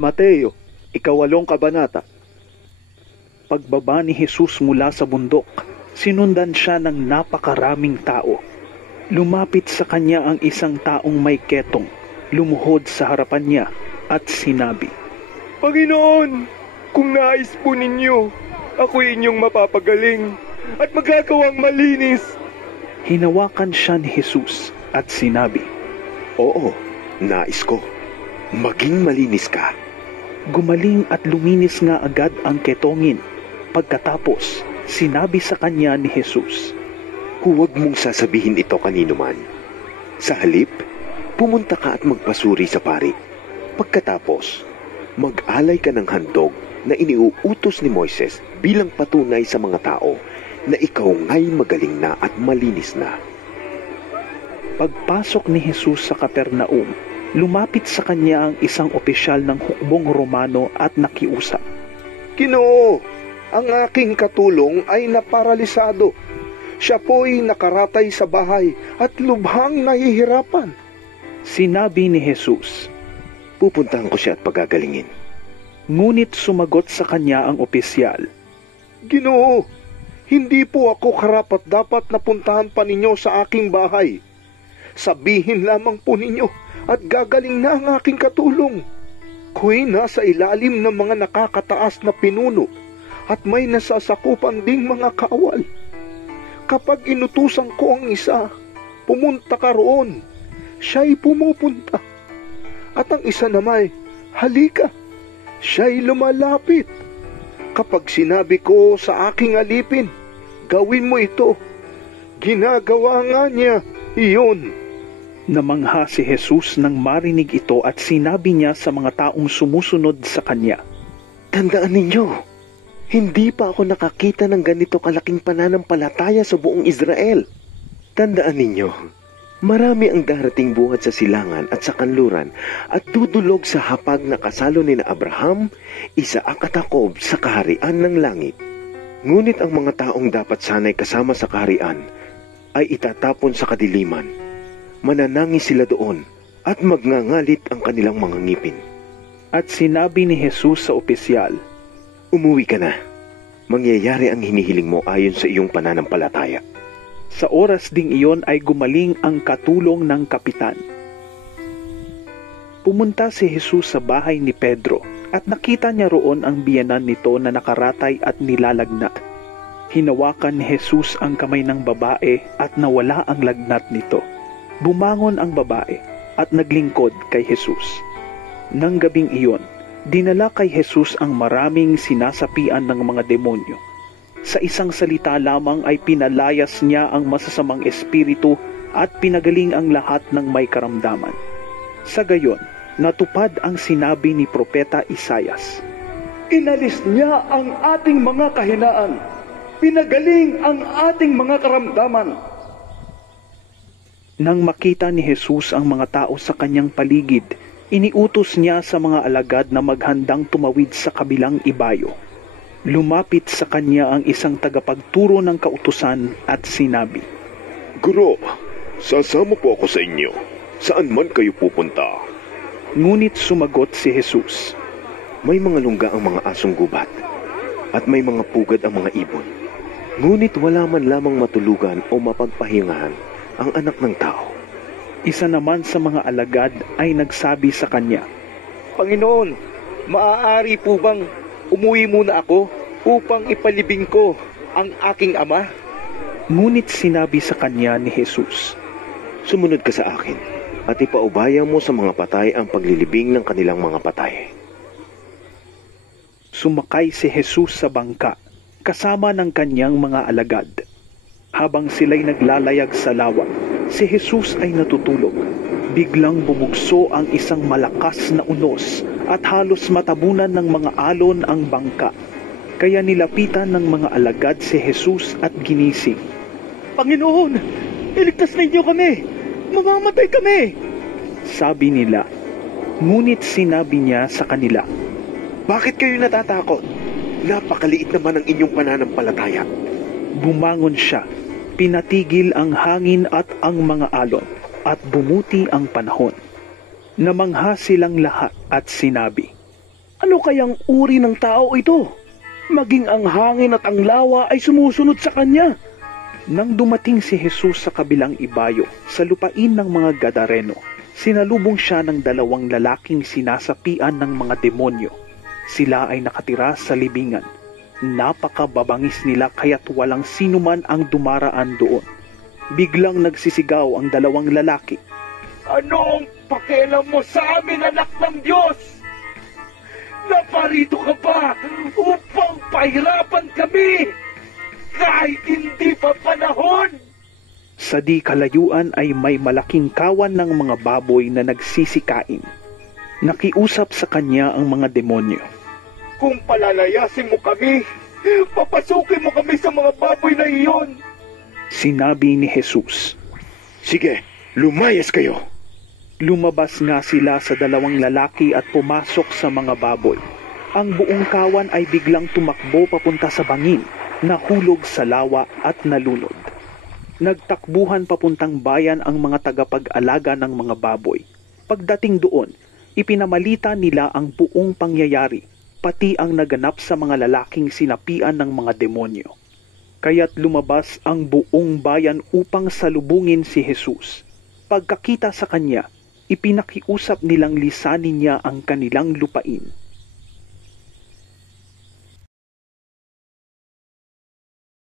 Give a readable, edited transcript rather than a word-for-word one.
Mateo, 8 kabanata. Pagbaba ni Jesus mula sa bundok, sinundan siya ng napakaraming tao. Lumapit sa kanya ang isang taong may ketong, lumuhod sa harapan niya at sinabi, Panginoon, kung nais po ninyo, ako'y inyong mapapagaling at magagawang malinis. Hinawakan siya ni Jesus at sinabi, Oo, nais ko. Maging malinis ka. Gumaling at luminis nga agad ang ketongin. Pagkatapos, sinabi sa kanya ni Jesus, Huwag mong sasabihin ito kanino man. Sa halip, pumunta ka at magpasuri sa pari. Pagkatapos, mag-alay ka ng handog na iniuutos ni Moises bilang patunay sa mga tao na ikaw nga'y magaling na at malinis na. Pagpasok ni Jesus sa Capernaum, lumapit sa kanya ang isang opisyal ng hukbong Romano at nakiusap. Ginoo, ang aking katulong ay naparalisado. Siya po'y nakaratay sa bahay at lubhang nahihirapan. Sinabi ni Jesus, Pupuntahan ko siya at pagagalingin. Ngunit sumagot sa kanya ang opisyal, Ginoo, hindi po ako karapat-dapat na puntahan pa ninyo sa aking bahay. Sabihin lamang po ninyo at gagaling na ang aking katulong. Ko'y nasa ilalim ng mga nakakataas na pinuno at may nasasakupan ding mga kawal. Kapag inutusan ko ang isa, pumunta ka roon. Siya'y pumupunta. At ang isa naman, halika. Siya'y lumalapit. Kapag sinabi ko sa aking alipin, gawin mo ito, ginagawa nga niya iyon. Namangha si Jesus nang marinig ito at sinabi niya sa mga taong sumusunod sa kanya, Tandaan ninyo, hindi pa ako nakakita ng ganito kalaking pananampalataya sa buong Israel. Tandaan ninyo, marami ang darating buhat sa silangan at sa kanluran at dudulog sa hapag na kasalo ni na Abraham, Isaac at Jacob sa kaharian ng langit. Ngunit ang mga taong dapat sanay kasama sa kaharian ay itatapon sa kadiliman. Mananangis sila doon at magngangalit ang kanilang mga ngipin. At sinabi ni Jesus sa opisyal, Umuwi ka na. Mangyayari ang hinihiling mo ayon sa iyong pananampalataya. Sa oras ding iyon ay gumaling ang katulong ng kapitan. Pumunta si Jesus sa bahay ni Pedro at nakita niya roon ang biyenan nito na nakaratay at nilalagnat. Hinawakan ni Jesus ang kamay ng babae at nawala ang lagnat nito. Bumangon ang babae at naglingkod kay Jesus. Nang gabing iyon, dinala kay Jesus ang maraming sinasapian ng mga demonyo. Sa isang salita lamang ay pinalayas niya ang masasamang espiritu at pinagaling ang lahat ng may karamdaman. Sa gayon, natupad ang sinabi ni Propeta Isaias, Inalis niya ang ating mga kahinaan, pinagaling ang ating mga karamdaman. Nang makita ni Jesus ang mga tao sa kanyang paligid, iniutos niya sa mga alagad na maghandang tumawid sa kabilang ibayo. Lumapit sa kanya ang isang tagapagturo ng kautusan at sinabi, Guro, sasama po ako sa inyo. Saan man kayo pupunta? Ngunit sumagot si Jesus, May mga lungga ang mga asong gubat, at may mga pugad ang mga ibon. Ngunit wala man lamang matulugan o mapagpahingahan ang anak ng tao. Isa naman sa mga alagad ay nagsabi sa kanya, Panginoon, maaari po bang umuwi muna ako upang ipalibing ko ang aking ama? Ngunit sinabi sa kanya ni Jesus, Sumunod ka sa akin at ipaubaya mo sa mga patay ang paglilibing ng kanilang mga patay. Sumakay si Jesus sa bangka kasama ng kanyang mga alagad. Habang sila'y naglalayag sa lawa, si Jesus ay natutulog. Biglang bumugso ang isang malakas na unos at halos matabunan ng mga alon ang bangka. Kaya nilapitan ng mga alagad si Jesus at ginising. Panginoon, iligtas ninyo kami! Mamamatay kami! Sabi nila. Ngunit sinabi niya sa kanila, Bakit kayo natatakot? Napakaliit naman ang inyong pananampalataya. Bumangon siya, pinatigil ang hangin at ang mga alon, at bumuti ang panahon. Namangha silang lahat at sinabi, Ano kayang uri ng tao ito? Maging ang hangin at ang lawa ay sumusunod sa kanya. Nang dumating si Jesus sa kabilang ibayo, sa lupain ng mga Gadareno, sinalubong siya ng 2 lalaking sinasapian ng mga demonyo. Sila ay nakatira sa libingan. Napakababangis nila kaya't walang sinuman ang dumaraan doon. Biglang nagsisigaw ang 2 lalaki. Anong pakialam mo sa amin, anak ng Diyos? Naparito ka ba upang pahirapan kami kahit hindi pa panahon? Sa di kalayuan ay may malaking kawan ng mga baboy na nagsisikain. Nakiusap sa kanya ang mga demonyo. Kung palalayasin mo kami, papasukin mo kami sa mga baboy na iyon. Sinabi ni Jesus. Sige, lumayas kayo. Lumabas nga sila sa 2 lalaki at pumasok sa mga baboy. Ang buong kawan ay biglang tumakbo papunta sa bangin, nahulog sa lawa at nalunod. Nagtakbuhan papuntang bayan ang mga tagapag-alaga ng mga baboy. Pagdating doon, ipinamalita nila ang buong pangyayari, pati ang naganap sa mga lalaking sinapian ng mga demonyo. Kaya't lumabas ang buong bayan upang salubungin si Jesus. Pagkakita sa kanya, ipinakiusap nilang lisanin niya ang kanilang lupain.